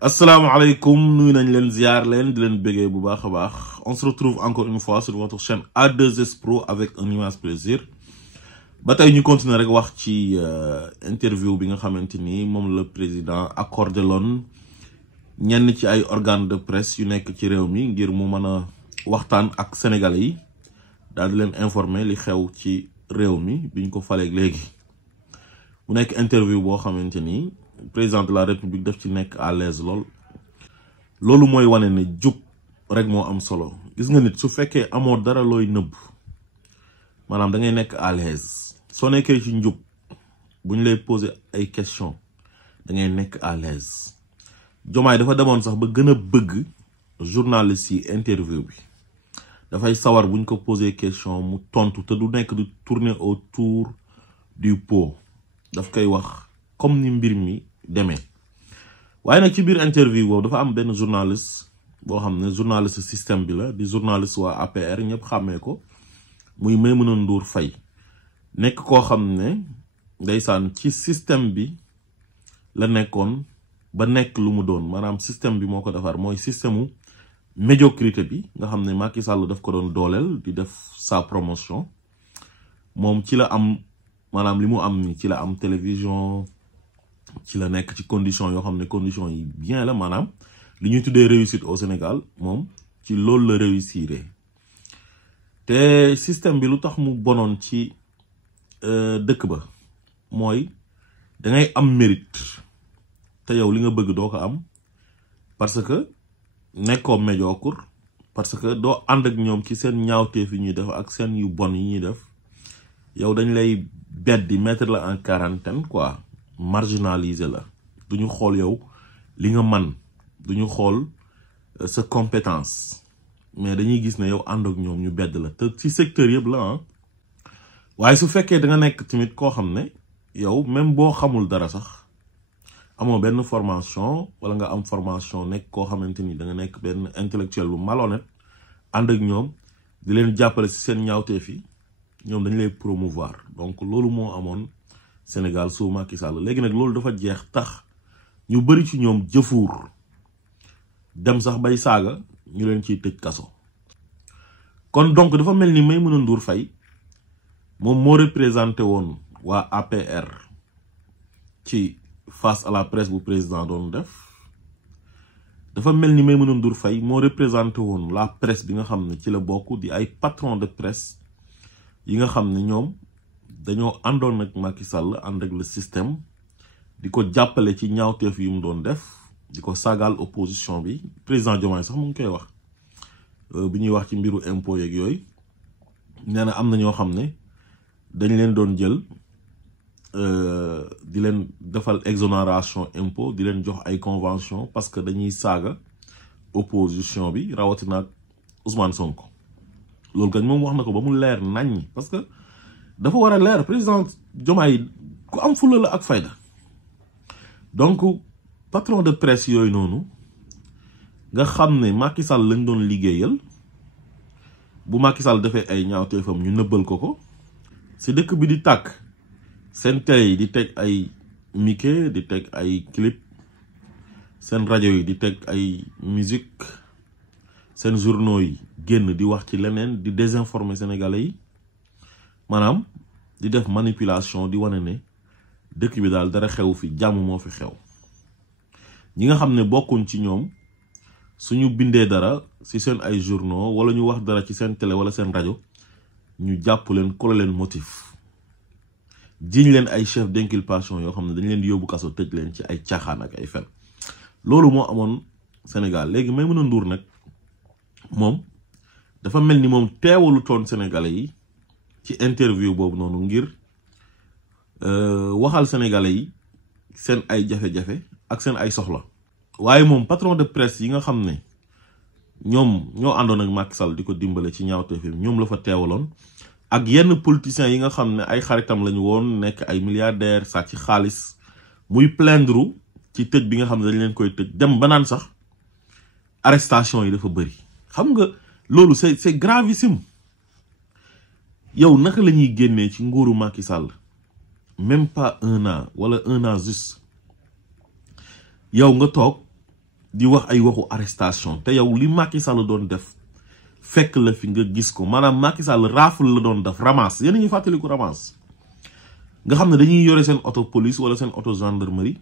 Asalaamaaleykum, nuyu nañ leen ziar leen di leen béggee bu baax a baax. On se retrouve encore une fois sur votre chaîne A2S Pro avec un immense plaisir. ba tey ñu continuer rek wax ci interview bi nga xamante ni moom le président accordé loon ñenn ci ay organes de presse yu nekk ci réew mi ngir mu mën a waxtaan ak sénégalais yi daal di leen informer li xew ci réew mi biñ ko faleeg léegi. mu nekk interview boo xamante ni président de la république daf ci nekk à l'aise loolu mooy wane ne jub rek moo am solo. gis nga nit su fekkee amoo dara looy nëbb maanaam da ngay nekk à l'aise soo nekkee ci njub bu ñu lay poser ay questions da ngay nekk à l'aise. Diomaye dafa demoon sax ba gën a bëgg journaliste yi interview bi dafay sawar bu ñu ko poser question mu tontu te du nekk di tourner autour du pot daf koy wax comme ni mbir mi demee. waaye nag ci biir interview boobu dafa am benn journaliste boo xam ne journaliste système bi la di journaliste waa APR ñëpp xàmmee ko muy Maimouna Ndour Faye nekk koo xam ne ndeysaan ci système bi la nekkoon ba nekk lu mu doon maanaam système bi moo ko defar mooy système mu médiocrité bi nga xam ne Macky Sall daf ko doon dooleel di def sa promotion moom ci la am maanaam li mu am ni ci la am télévision ci la nekk ci condition yoo xam ne condition yi bien la maanaam li ñuy tuddee réussite au Sénégal moom ci loolu la réussir te système bi lu tax mu bonoon ci dëkk ba mooy dangay am mérite te yow li nga bëgg doo ko am parce que nekkoo médiocre parce que doo ànd ak ñoom ci seen ñaawteef yi ñuy def ak seen yu bon yi ñuy def yow dañ lay beddi mettre la en quarantaine quoi marginaliser la duñu xool yow li nga man duñu xool sa compétence mais dañuy gis ne yow ànd ak ñoom ñu bedd la te ci secteur yëpp la waaye su fekkee da nga nekk tamit koo xam ne yow même boo xamul dara sax amoo benn formation wala nga am formation nekk koo xamante ni da nga nekk benn intellectuel bu malhonnête ànd ak ñoom di leen jàppale ci seen ñaawteef yi ñoom dañ lay promouvoir donc loolu moo amoon Sénégal sous Macky Sall léegi nag loolu dafa jeex tax ñu bari ci ñoom jëfuur dem sax bay saaga ñu leen ciy tëj kaso. kon donc dafa mel ni Maimouna Ndour Faye moom moo représenté woon waa APR ci face à la presse bu président doon def dafa mel ni Maimouna Ndour Faye moo représenté woon la presse bi nga xam ne ci la bokk di ay patron de presse yi nga xam ne ñoom dañoo àndoon ak Macky Sall ànd ak le système di ko jàppale ci ñaawteef yu mu doon def di ko sagal opposition bi président Diomaye sax mu ngi koy wax bi ñuy wax ci mbiru impôt yeeg yooyu nee na am na ñoo xam ne dañ leen doon jël di leen defal exonération impôt di leen jox ay convention parce que dañuy saaga opposition bi rawatina ak Ousmane Sonko loolu kañ moom wax na ko ba mu leer nañ parce que dafa war a leer président Diomaye ku am fulla la ak fayda donc patron de presse yooyu noonu nga xam ne Macky Sall lañ doon liggéeyal bu Macky Sall defee ay ñaawteefam ñu nëbbal ko si dëkk bi di tàkk seen télé yi di teg ay mike di teg ay clip seen rajo yi di teg ay musique seen journaux yi génn di wax ci leneen di désinformer sénégalais yi maanaam di def manipulation di wane ne dëkk bi daal dara xew fi jàmm moo fi xew ñi nga xam ne bokkuñ ci ñoom suñu bindee dara ci seen ay journaux wala ñu wax dara ci seen télé wala seen rajo ñu jàpp leen kolo leen motif jiñ leen ay chef d'inculpation yoo xam ne dañ leen di yóbbu kaso tëj leen ci ay caaxaan ak ay fen loolu moo amoon Sénégal léegi Maimouna Ndour nag moom dafa mel ni moom teewalu toon sénégalais yi ci interview boobu noonu ngir waxal sénégalais yi seen ay jafe-jafe ak seen ay soxla waaye moom patron de presse yi nga xam ne ñoom ñoo àndoon ak Macky Sall di ko dimbale ci ñaawteef ñoom la fa teewaloon ak yenn politiciens yi nga xam ne ay xaritam lañu woon nekk ay milliardaires sàcc ci xaalis muy plaindre ci tëj bi nga xam ne dañ leen koy tëj dem ba naan sax arrestation yi dafa bëri xam nga loolu c'est gravissime. yow naka la ñuy génnee ci nguuru Macky Sall même pas un an wala un an juste yow nga toog di wax ay waxu arrestation te yow li Macky Sall doon def fekk la fi nga gis ko maanaam Macky Sall raaful la doon def ramasse yéen a ngi fàttaliku ramasse nga xam ne dañuy yore seen auto police wala seen auto gendarmerie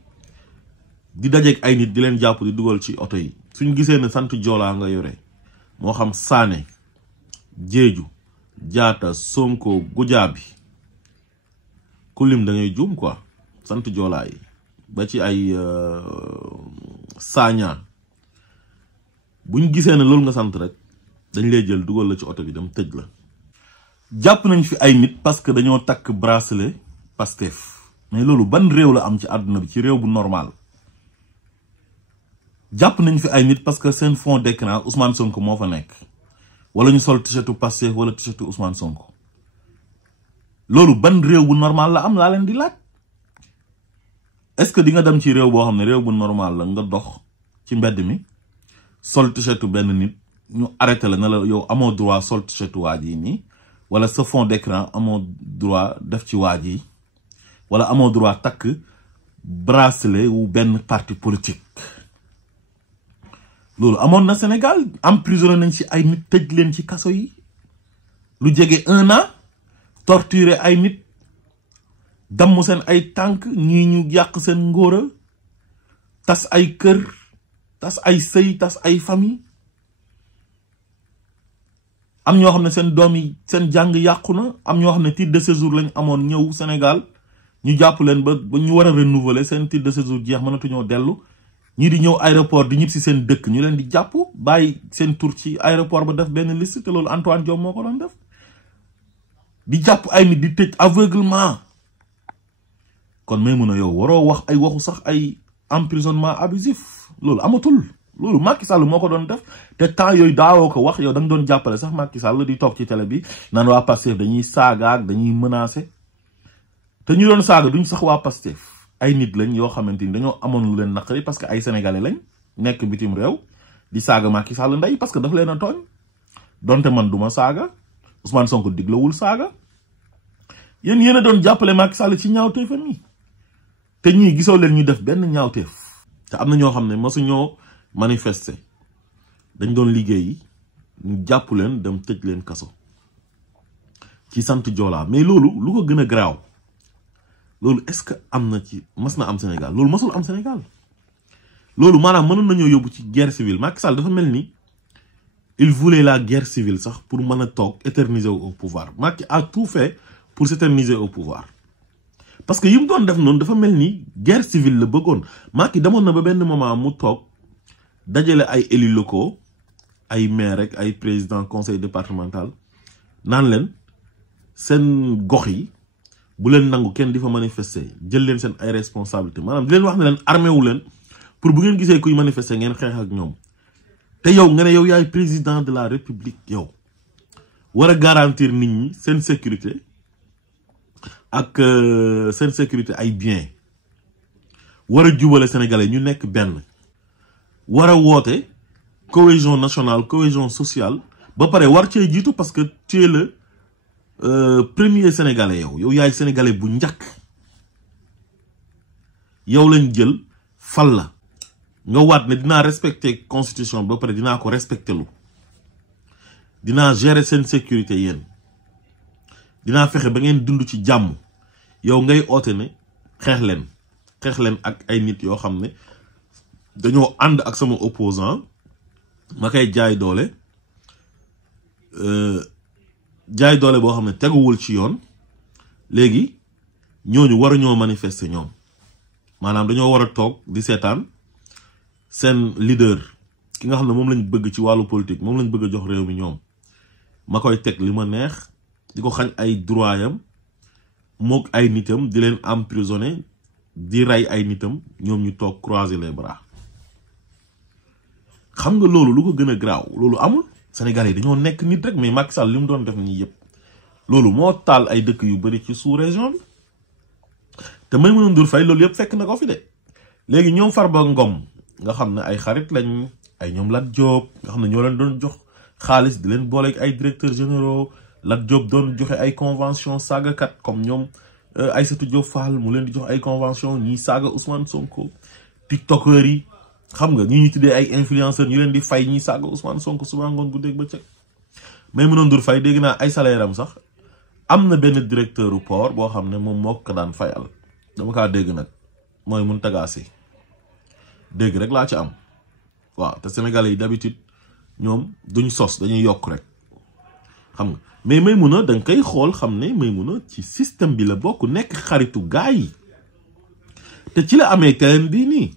di dajeeg ay nit di leen jàpp di dugal ci auto yi suñu gisee ne sant Joola nga yore moo xam Sané Jeeju Jaata Sonko Gujaabi ku lim da ngay juum quoi sant Joola yi ba ci ay Sagna buñ gisee ne loolu nga sant rek dañ lay jël dugal la ci auto bi dem tëj la jàpp nañ fi ay nit parce que dañoo takk bracelet Pastef mais loolu ban réew la am ci àdduna bi ci réew bu normal jàpp nañ fi ay nit parce que seen fond d'écran Ousmane Sonko moo fa nekk wala ñu sol t-shirtu Pastef wala t-shirtu Ousmane Sonko loolu ban réew bu normal la am laa leen di laaj est-ce que di nga dem ci réew boo xam ne réew bu normal la nga dox ci mbedd mi sol t-shirtu benn nit ñu arrêté la ne la yow amoo droit sol t-shirtu waa ji nii wala sa fond d'écran amoo droit def ci waa ji wala amoo droit takk bracelet wu benn parti politique loolu amoon na Sénégal emprisonné nañ ci ay nit tëj leen ci kaso yi lu jege 1 an torturer ay nit damm seen ay tànk ñii ñu yàq seen ngóora tas ay kër tas ay sëy tas ay famille am ñoo xam ne seen doom yi seen jàng yàqu na am ñoo xam ne titre de séjour lañ amoon ñëw Sénégal ñu jàpp leen ba ñu war a renouveler seen titre de séjour jeex mënatuñoo dellu ñii di ñëw aéroport di ñib si seen dëkk ñu leen di jàpp bàyyi seen tur ci aéroport ba def benn liste te loolu Antoine Diome moo ko doon def di jàpp ay nit di tëj aveuglement kon may mun a yow waroo wax ay waxu sax ay emprisonnement abusif loolu amatul loolu Macky Sall moo ko doon def te temps yooyu daawoo ko wax yow da nga doon jàppale sax Macky Sall di toog ci télé bi naan waa Pastef dañuy saaga ak dañuy menacer te ñu doon saaga duñ sax waa Pastef ay nit lañ yoo xamante ni dañoo amoon lu leen naqari parce que ay sénégalais lañ nekk bitim réew di saaga Macky Sall ndey parce que daf leen a tooñ donte man duma saaga Ousmane Sonko diglawul saaga yéen a doon jàppale Macky Sall ci ñaawteefam yi te ñii gisoo leen ñu def benn ñaawteef te am na ñoo xam ne masuñoo manifester dañ doon liggéey ñu jàpp leen dem tëj leen kaso ci sant Joola mais loolu lu ko gën a garaaw loolu est-ce que am na ci mas na am Sénégal loolu masul am Sénégal loolu maanaam mënoon nañoo yóbbu ci guerre civile Macky Sall dafa mel ni il voulait la guerre civile sax pour mën a toog éterniser au pouvoir Macky a tout fait pour s'éterniser au pouvoir parce que yi mu doon def noonu dafa mel ni guerre civile la bëggoon Macky demoon na ba benn moment mu toog dajale ay élus locaux ay maire rek ay président conseil départemental naan leen seen gox yi bu leen nangu kenn di fa manifester jël leen seen ay responsabilité maanaam di leen wax ne leen armé wu leen pour bu ngeen gisee kuy manifester ngeen xeex ak ñoom te yow nga ne yow yaay président de la république yow war a garantir nit ñi seen sécurité ak seen sécurité ay bien war a jubale sénégalais ñu nekk benn war a woote cohésion nationale cohésion sociale ba pare war cee jiitu parce que tu es le premier sénégalais yow yaay sénégalais bu njëkk yow lañ jël fal la nga waat ne dinaa respecter constitution ba pare dinaa ko respecter lu dinaa gérer seen sécurité yéen dinaa fexe ba ngeen dund ci jàmm yow ngay oote ne xeex leen ak ay nit yoo xam ne dañoo ànd ak sama opposant ma koy jaay doole boo xam ne teguwul ci yoon léegi ñooñu war a ñoo manifester ñoom maanaam dañoo war a toog di seetaan seen leader ki nga xam ne moom lañ bëgg ci wàllu politique moom lañ bëgg a jox réew mi ñoom ma koy teg li ma neex di ko xañ ay droit yam mook ay nitam di leen emprisonné di rey ay nitam ñoom ñu toog croiser les bras xam nga loolu lu ko gën a garaaw loolu amul Sénégalais yi dañoo nekk nit rek mais Macky Sall li mu doon def nii yëpp loolu moo taal ay dëkk yu bari ci sous-région bi te Maïmouna Ndour Faye loolu yëpp fekk na ko fi de léegi ñoom Farba Ngom nga xam ne ay xarit lañ ay ñoom Lat Diop nga xam ne ñoo leen doon jox xaalis di leen booleeg ay directeurs généraux Lat Diop doon joxe ay convention saagakat comme ñoom Aïssatou Diop Fall mu leen di jox ay convention ñii saaga Ousmane Sonko tiktokers yi xam nga ñi ñu tuddee ay influenceurs ñu leen di fay ñi saaga Ousmane Sonko suba ngoon guddeeg bëccëg Maïmouna Ndour Faye dégg naa ay salaire am sax am na benn directeur u port boo xam ne moom moo ko daan fayal dama kaa dégg nag mooy Mountaga Sy dégg rek laa ci am waaw te Sénégalais yi d'habitude ñoom duñ sos dañuy yokk rek xam nga mais Maïmouna da nga koy xool xam ne Maïmouna ci système bi la bokk nekk xaritu gaa yi te ci la amee terrain bii nii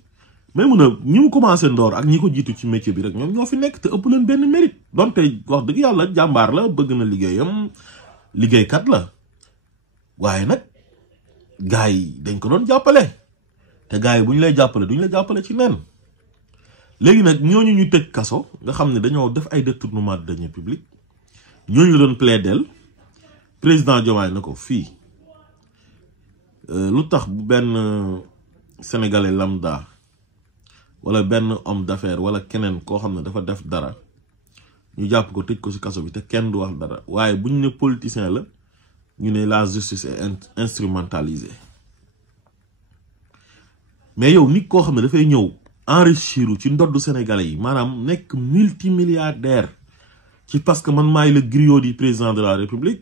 Maïmouna ñi mu commencé ndoor ak ñi ko jiitu ci métier bi rek ñoom ñoo fi nekk te ëpp leen benn mérite donte wax dëgg yàlla jàmbaar la bëgg na liggéeyam liggéeykat la waaye nag gars yi dañ ko doon jàppale te gars yi bu ñu lay jàppale duñ la jàppale ci nen léegi nag ñooñu ñu tëj kaso nga xam ne dañoo def ay détournement de deniers publics ñooñu la doon plaider président Diomaye na ko fii lu tax bu benn sénégalais lambda wala benn homme d'affaires wala keneen koo xam ne dafa def dara ñu jàpp ko tëj ko ci kaso bi te kenn du wax dara waaye bu ñu ne politicien la ñu ne la justice est instrumentalisée mais yow nit koo xam ne dafay ñëw enrichir ci ndoddu sénégalais yi maanaam nekk multimilliardaire ci parce que man maay le griot du président de la république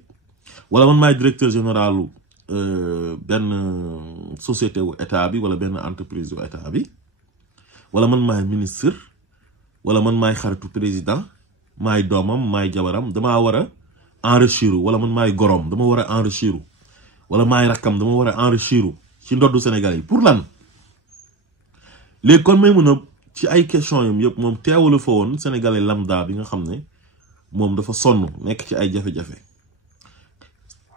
wala man maay directeur généralu benn société wu état bi wala benn entreprise wu état bi wala man maay ministre wala man maay xaritu président maay doomam maay jabaram damaa war a enrichir wala man maay gorom dama war a enrichir wala maay rakkam dama war a enrichir ci ndoddu sénégalais yi pour lan léegi kon may mën a ci ay question yam yëpp moom teewalu fa woon sénégalais lambda bi nga xam ne moom dafa sonn nekk ci ay jafe-jafe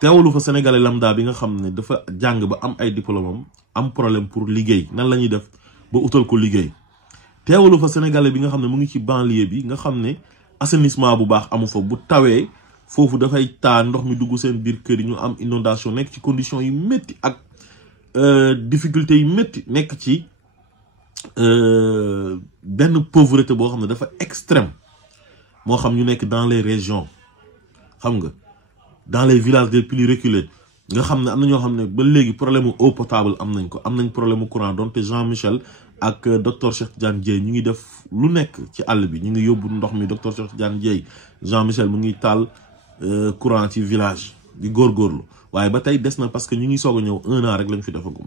teewalu fa sénégalais lambda bi nga xam ne dafa jàng ba am ay diplôme am problème pour liggéey nan la ñuy def ba utal ko liggéey teewalu fa sénégalais bi nga xam ne mu ngi ci banlieue bi nga xam ne assainissement bu baax amu fa bu tawee foofu dafay taa ndox mi dugg seen biir kër yi ñu am inondation nekk ci conditions yu métti ak difficulté yu métti nekk ci benn pauvreté boo xam ne dafa extrême moo xam ñu nekk dans les régions xam nga dans les villages les plus reculés nga xam ne am na ñoo xam ne ba léegi problème mu eau potable am nañ ko am nañ problème mu courant donte Jean Michel ak docteur Cheikh Tidiane Dièye ñu ngi def lu nekk ci àll bi ñu ngi yóbbu ndox mi docteur Cheikh Tidiane Dièye Jean Michel mu ngi taal courant ci village di góorgóorlu waaye ba tey des na parce que ñu ngi soog a ñëw 1 an rek lañ fi defagum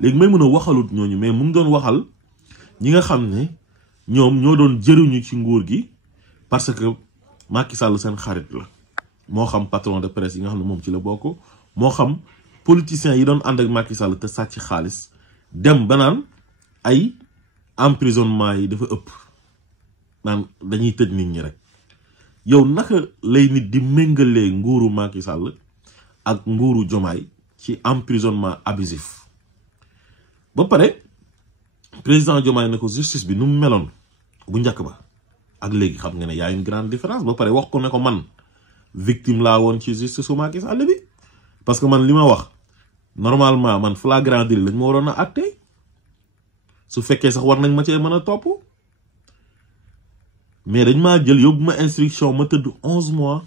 léegi may mën a waxalut ñooñu mais mu ngi doon waxal ñi nga xam ne ñoom ñoo doon jëriñu ci nguur gi parce que Macky Sall seen xarit la moo xam patron de presse yi nga xam ne moom ci la bokk moo xam politiciens yi doon ànd ak Macky Sall te sàcc xaalis dem ba naan ay emprisonnement yi dafa ëpp naan dañuy tëj nit ñi rek yow naka lay nit di méngalee nguuru Macky Sall ak nguuru Diomaye ci emprisonnement abusif ba pare président Diomaye ne ko justice bi nu mu meloon bu njëkk ba ak léegi xam nga ne y a une grande différence ba pare wax ko ne ko man victime laa woon ci justice su Macky Sall bi parce que man li ma wax normalement man flagrant délit lañ ma waroon a àtte su fekkee sax war nañ ma cee mën a topp mais dañ maa jël yóbbu ma instruction ma tëdd 11 mois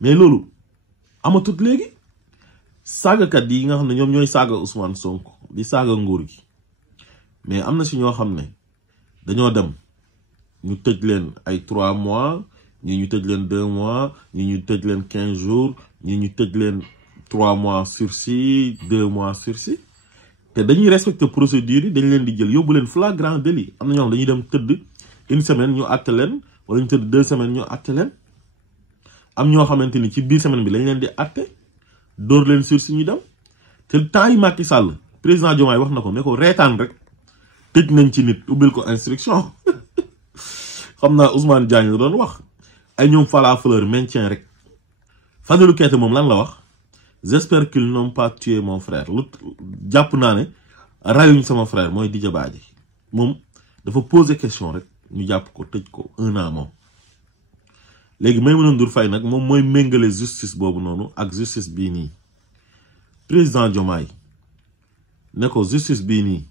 mais loolu amatut léegi saagakat yi nga xam ne ñoom ñooy saaga Ousmane Sonko di saaga nguur gi mais am na si ñoo xam ne dañoo dem ñu tëj leen ay 3 mois ñi ñu tëj leen 2 mois ñi ñu tëj leen 15 jours ñi ñu tëj leen 3 mois sursis 2 mois sursis te dañuy respecter procédure yi dañ leen di jël yóbbu leen flagrant délit am na ñoo xam dañuy dem tëdd 1 semaine ñu àtte leen wala ñu tëdd 2 semaines ñu àtte leen am ñoo xamante ni ci biir semaine bi lañ leen di àtte dóor leen sursis ñu dem te temps yi Macky Sall président Diomaye wax na ko ne ko reetaan rek tëj nañ ci nit ubbil ko instruction xam naa Ousmane Diagne la doon wax ay ñoom Fala Fleur maintien rek Fadilou Keita moom lan la wax j'espère qu'ils n'ont pas tué mon frère lu jàpp naa ne rayuñ sama frère mooy Didier Badji moom dafa poser question rek ñu jàpp ko tëj ko 1 an moom léegi Maïmouna Ndour Faye nag moom mooy méngale justice boobu noonu ak justice bii nii président Diomaye ne ko justice bii nii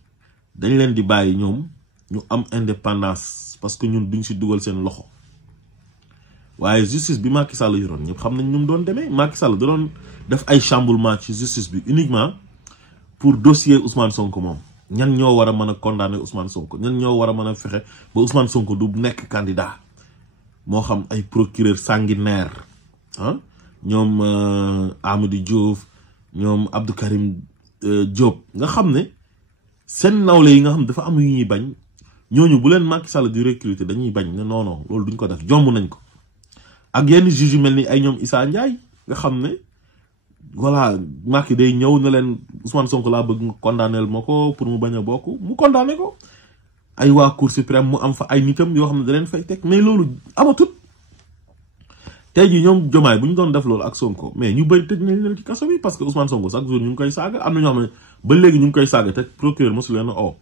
dañ leen di bàyyi ñoom ñu am indépendance parce que ñun duñ si dugal seen loxo waaye justice bi Macky Sall yoroon ñëpp xam nañ ñu mu doon demee Macky Sall da doon def ay chamboulement ci justice bi uniquement pour dossier Ousmane Sonko moom ñan ñoo war a mën a condamner Ousmane Sonko ñan ñoo war a mën a fexe ba Ousmane Sonko du nekk candidat moo xam ay procureur sanguinaire ah ñoom Amadou Diouf ñoom Abdou Karim Diop nga xam ne seen nawle yi nga xam dafa am yu ñuy bañ ñooñu bu leen Macky Sall di recruter dañuy bañ ne non non loolu duñ ko def jomb nañ ko ak yenn juge yu mel ni ay ñoom Issa Ndiaye nga xam ne voilà Macky day ñëw na leen Ousmane Sonko laa bëgg nga condamnel ma ko pour mu bañ a bokk mu condamné ko ay waa Cour suprême mu am fa ay nitam yoo xam ne da leen fay teg mais loolu amatut tey jii ñoom Diomaye bu ñu doon def loolu ak Sonko mais ñu bëri tëj nañ leen ci kaso bi parce que Ousmane Sonko chaque jour ñu ngi koy saaga am na ñoo xam ne ba léegi ñu ngi koy saaga te procureur mosu leen o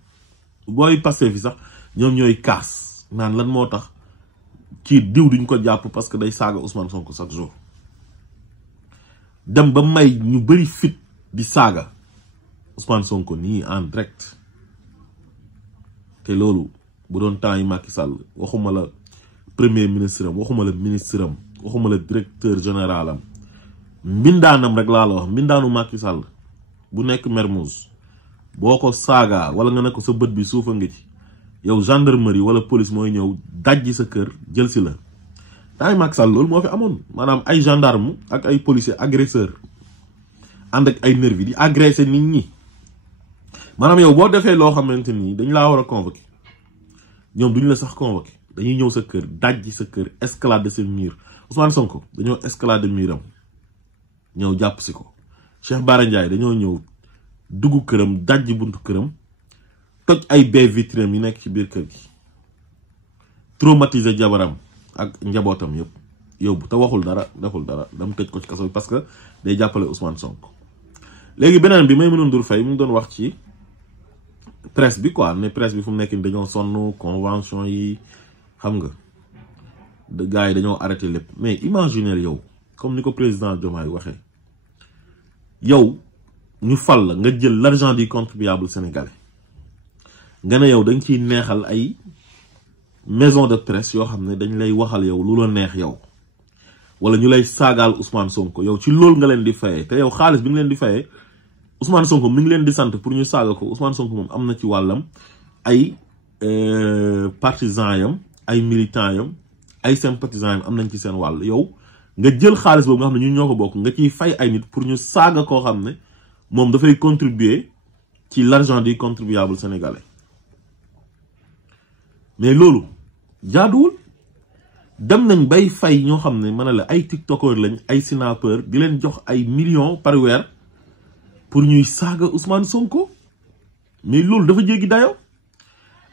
booy Pastef fi sax ñoom ñooy kaas naan lan moo tax kii diw duñ ko jàpp parce que day saaga Ousmane Sonko chaque jour dem ba may ñu bëri fit di saaga Ousmane Sonko nii en direct te loolu bu doon temps yi Macky Sall waxuma la premier ministre am waxuma la ministre am waxuma la directeur général am mbindaanam rek laa la wax mbindaanu Macky Sall bu nekk Mermoz boo ko saagaa wala nga ne ko sa bët bi suufa nga ci yow gendarmerie wala police mooy ñëw dajji sa kër jël si la temps yi Macky Sall loolu moo fi amoon maanaam ay gendarme ak ay policier agresseur ànd ak ay nervi di agressé nit ñi maanaam yow boo defee loo xamante ni dañ laa war a convoqué ñoom duñ la sax convoqué dañuy ñëw sa kër dajji sa kër escalade sa mur Ousmane Sonko dañoo escalade muram ñëw jàpp si ko Cheikh Bara Ndiaye dañoo ñëw dugg këram dajji buntu këram toj ay baies vitrines yi nekk ci biir kër gi traumatiser jabaram ak njabootam yëpp yóbbu te waxul dara deful dara dam tëj ko ci kaso bi parce que day jàppale Ousmane Sonko léegi beneen bi Maïmouna Ndour Faye mu ngi doon wax ci presse bi quoi ne presse bi fu mu nekk ni dañoo sonn convention yi xam nga gars yi dañoo arrêté lépp mais imaginer yow comme ni ko président Diomaye waxee yow ñu fal la nga jël l'argent du contribuable sénégalais nga ne yow dañ ciy neexal ay maison de presse yoo xam ne dañ lay waxal yow lu la neex yow wala ñu lay saagaal Ousmane Sonko yow ci loolu nga leen di fayee te yow xaalis bi nga leen di fayee Ousmane Sonko mi ngi leen di sant pour ñu saaga ko Ousmane Sonko moom am na ci wàllam ay partisans yam ay militants yam ay sympathisants yam am nañ ci seen wàll yow nga jël xaalis boobu nga xam ne ñun ñoo ko bokk nga ciy fay ay nit pour ñu saaga koo xam ne moom dafay contribuer ci l'argent du contribuable sénégalais mais loolu jaaduwul dem nañ bay fay ñoo xam ne mën la ay tiktokeur lañ ay snapper di leen jox ay millions par weer pour ñuy saaga Ousmane Sonko mais loolu dafa jéggi dayo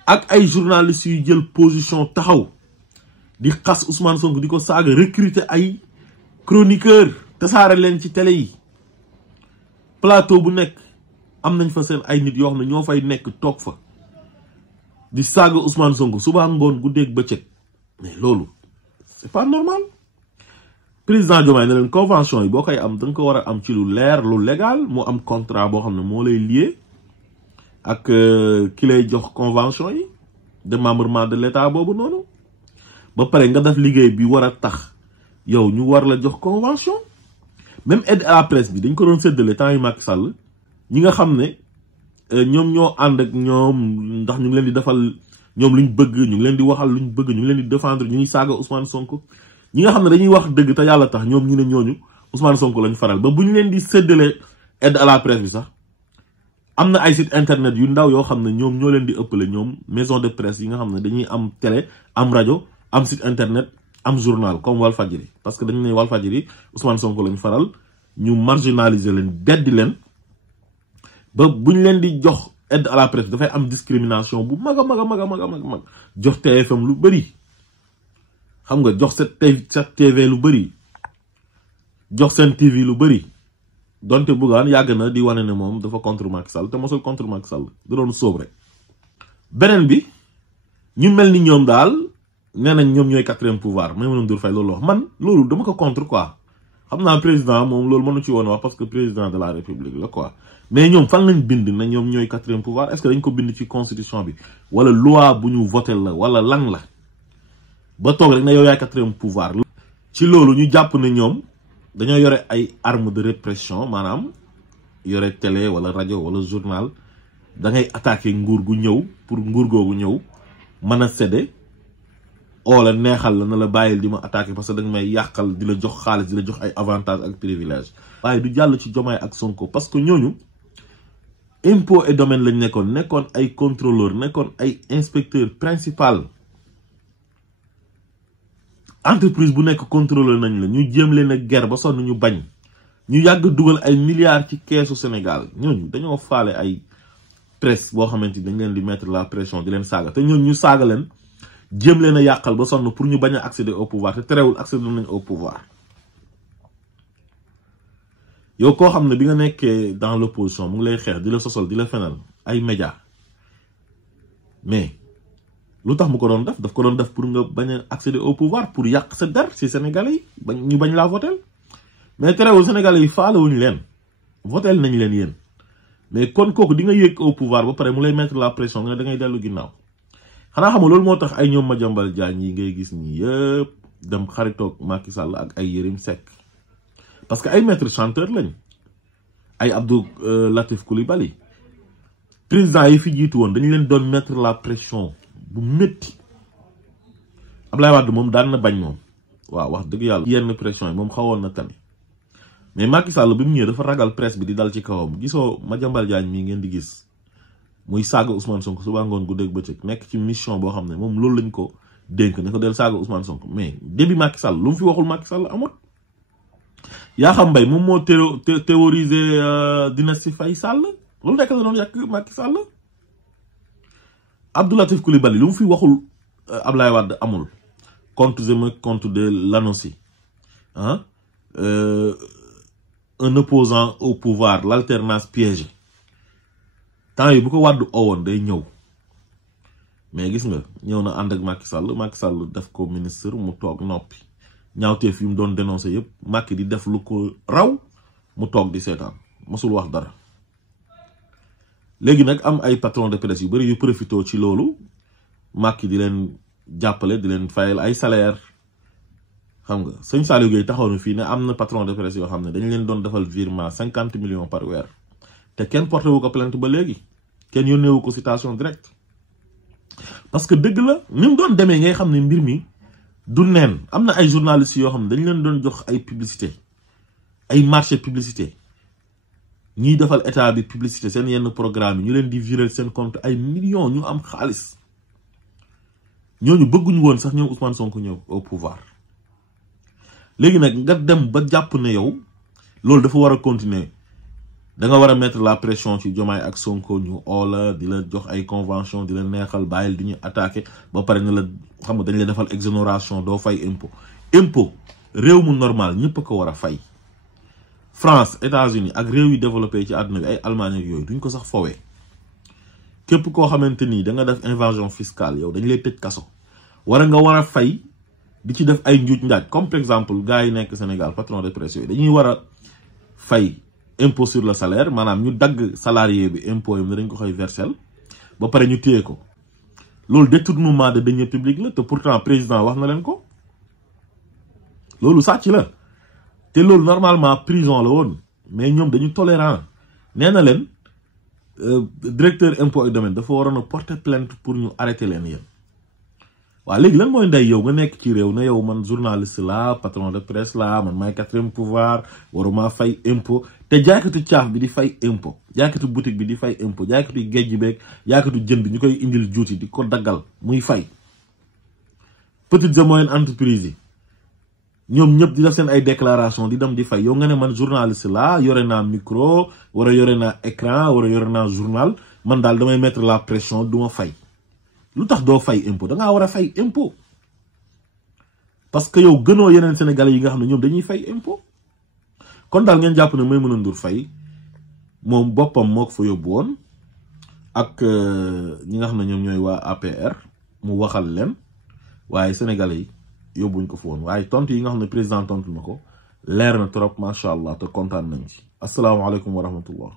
ak ay journalistes yu jël position taxaw di xas Ousmane Sonko di ko saaga recruter ay chroniqueur tasaare leen ci télé yi plateau bu nekk am nañ fa seen ay nit yoo xam ne ñoo fay nekk toog fa di saaga Ousmane Sonko suba ngoon guddeeg bëccëg mais loolu c'est pas normal président Diomaye ne leen convention yi boo koy am da nga ko war a am ci lu leer lu légal moo am contrat boo xam ne moo lay lié ak ki lay jox convention yi démembrement de l'état boobu noonu ba pare nga def liggéey bi war a tax yow ñu war la jox convention même aide à la presse bi dañ ko doon séddale temps yi Macky Sall ñi nga xam ne ñoom ñoo ànd ak ñoom ndax ñu ngi leen di defal ñoom luñ bëgg ñu ngi leen di waxal luñ bëgg ñu ngi leen di défendre ñu ngi saaga Ousmane Sonko ñi nga xam ne dañuy wax dëgg te yàlla tax ñoom ñu ne ñooñu Ousmane Sonko lañ faral ba bu ñu leen di séddale aide à la presse bi sax am na ay site internet yu ndaw yoo xam ne ñoom ñoo leen di ëppale ñoom maison de presse yi nga xam ne dañuy am télé am rajo am site internet am journal comme Walfadjri parce que dañu ne Walfadjri Ousmane Sonko lañ faral ñu marginaliser leen beddi leen ba buñ leen di jox aide à la presse dafay am discrimination bu mag a mag jox TFM lu bëri xam nga jox set TV lu bëri jox seen TV lu bëri donte Bougane yàgg na di wane ne moom dafa contre Macky Sall te mosul contre Macky Sall da doon sóob rek beneen bi ñu mel ni ñoom daal nee nañ ñoom ñooy 4e pouvoir Maïmouna Ndour Faye loolu wax man loolu dama ko contre quoi xam naa président moom loolu mënu ci woon wax parce que président de la république la quoi mais ñoom fan lañ bind na ñoom ñooy 4e pouvoir est-ce que dañ ko bind ci constitution bi wala loi bu ñu voté la wala lan la ba toog rek na yow yaay 4e pouvoir ci loolu ñu jàpp ne ñoom dañoo yore ay armes de répression maanaam yore télé wala rajo wala journal da ngay attaquer nguur gu ñëw pour nguur googu ñëw mën a cédé la neexal la na la bàyyil di ma attaquer parce que da nga may yàqal di la jox xaalis di la jox ay avantages ak privilèges waaye du jàll ci Diomaye ak Sonko parce que ñooñu impôt et domaine lañ nekkoon ay contrôleur nekkoon ay inspecteur principal entreprise bu nekk contrôleur nañ la ñu jéem leen a ger ba sonn ñu bañ ñu yàgg dugal ay milliards ci keesu Sénégal ñooñu dañoo faale ay presse boo xamante ni dañ leen di mettre la pression di leen saaga te ñooñu ñu saaga leen jéem leen a yàqal ba sonn pour ñu bañ a accéder au pouvoir te terewul accéder nañ au pouvoir yow koo xam ne bi nga nekkee dans l'opposition mu ngi lay xeex di la sosal di la fenal ay média mais lu tax mu ko doon def daf ko doon def pour nga bañ a accéder au pouvoir pour yàq sa der ci Sénégalais yi ñu bañ laa votel mais terewul Sénégalais yi faale wuñu leen votel nañ leen yéen mais kon kooku di nga yéeg au pouvoir ba pare mu lay mettre la pression nga ne da ngay dellu ginnaaw xanaa xam nga loolu moo tax ay ñoom Madiambal Diagne yi ngay gis nii yëpp dem xaritoog Macky Sall ak ay Yérim Seck parce que ay maître chanteur lañ ay Abdou Latif Coulibaly président yi fi jiitu woon dañu leen doon mettre la pression bu métti Abdoulaye Wade moom daan na bañ moom waaw wax dëgg yàlla yenn pression yi moom xawoon na tane mais Macky Sall bi mu ñëwee dafa ragal presse bi di dal ci kawam gisoo Madiambal Diagne mii ngeen di gis muy saaga Ousmane Sonko suba ngoon guddeeg bëccëg nekk ci mission boo xam ne moom loolu lañ ko dénk ne ko del saaga Ousmane Sonko mais début Macky Sall lu mu fi waxul Macky Sall amut yaa xam mbay moom moo théoriser dynastie Faye Sall loolu nekk la doon yàq Macky Sall Abdou Latif Coulibaly lu mu fi waxul Ablaye Wade amul compte de l'ANOCI un opposant au pouvoir l'alternance piégée temps yi bu ko Wade owoon day ñëw mais gis nga ñëw na ànd ak Macky Sall def ko ministre mu toog noppi ñaawteef yu mu doon dénoncé yëpp Macky di def lu ko raw mu toog di seetaan mosul wax dara léegi nag am ay patron de presse yu bari yu profité ci loolu Macky di leen jàppale di leen fayal ay salaire xam nga sëñ Saliou Gueye taxaw na fii ne am na patron de presse yoo xam ne dañ leen doon defal virement 50 millions par weer te kenn porté wu ko plainte ba léegi kenn yónnee wu ko citation directe parce que dëgg la ni mu doon demee ngay xam ne mbir mi du neen am na ay journalistes yoo xam ne dañ leen doon jox ay publicité ay marché publicité ñiy defal état bi publicité seen yenn programme yi ñu leen di virer seen compte ay millions ñu am xaalis ñooñu bëgguñu woon sax ñoom Ousmane Sonko ñëw au pouvoir léegi nag nga dem ba jàpp ne yow loolu dafa war a continuer da nga war a mettre la pression ci Diomaye ak Sonko ñu oola di la jox ay convention di la neexal bàyyil di ñu attaqué ba pare ne la xam nga dañ la defal exonération doo fay impôt réew mu normal ñëpp a ko war a fay France États-Unis ak réew yi développé ci àdduna bi ay Allemagne ak yooyu duñ ko sax fowee képp koo xamante ni da nga def invasion fiscale yow dañ lay tëj kaso war a fay di ci def ay njuuj njaaj comme par exemple gars yi nekk Sénégal patron de presse yooyu dañuy war a fay impôt sur le salaire maanaam ñu dagg salarié bi impôt yi ne dañ ko koy versel ba pare ñu téye ko loolu détournement de deniers publics la te pourtant président wax na leen ko loolu sàcc la te loolu normalement prison la woon mais ñoom dañu tolérant nee na leen directeur impôt et domaine dafa waroon a porter plainte pour ñu arrêter leen yéen waaw léegi lan mooy ndey yow nga nekk ci réew ne yow man journaliste la patron de presse la man maay 4e pouvoir waruma fay impôt te jaaykatu caaf bi di fay impôt jaaykatu boutique bi di fay impôt jaaykatu géej beeg jaaykatu jën bi ñu koy indil juuti di ko daggal muy fay petites et moyennes entreprises yi ñoom ñëpp di def seen ay déclaration di dem di fay yow nga ne man journaliste la yore naa micro wala yore naa écran wala yore naa journal man daal damay mettre la pression du ma fay lu tax doo fay impôt da ngaa war a fay impôt parce que yow gënoo yeneen sénégalais yi nga xam ne ñoom dañuy fay impôt kon daal ngeen jàpp ne Maimouna Ndour Faye moom boppam moo ko fa yóbbu woon ak ñi nga xam ne ñoom ñooy waa APR mu waxal leen waaye sénégalais yi yóbbuñ ko fa woon waaye tontu yi nga xam ne président tontu na ko leer na trop macha allah te kontaan nañ ci asalaamaaleykum wa rahmatullah